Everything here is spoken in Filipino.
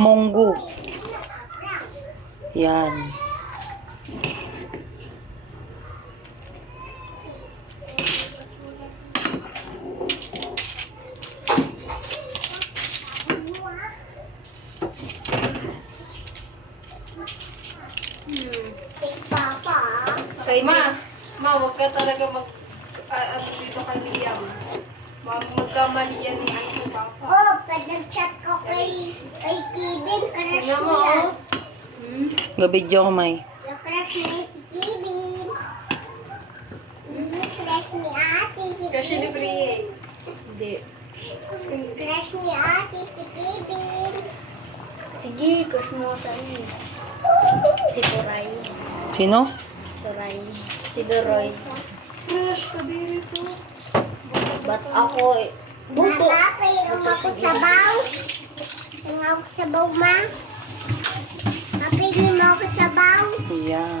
Munggo. Yan. Kay wag ka talaga dito kay Liam. Magkamali yan ni Auntie Papa. Oh, pag nag-chat ko kay Kevin, crush Tingnan mo mo, yan. oh. Gabidyo ko, May. Crush mo yan si Kevin. Crush ni ate si Kasi ni Kevin. Priye. Hindi. Crush ni ate si Kevin. Sige, crush mo sa iyo. Si Turay. Sino? Turay. Si Duroy. Crush ka dito. Ba't ako eh? Buto. Mama, painom ako sabaw. Painom ako sabaw, ma. Mapili mo ako sabaw. Yan.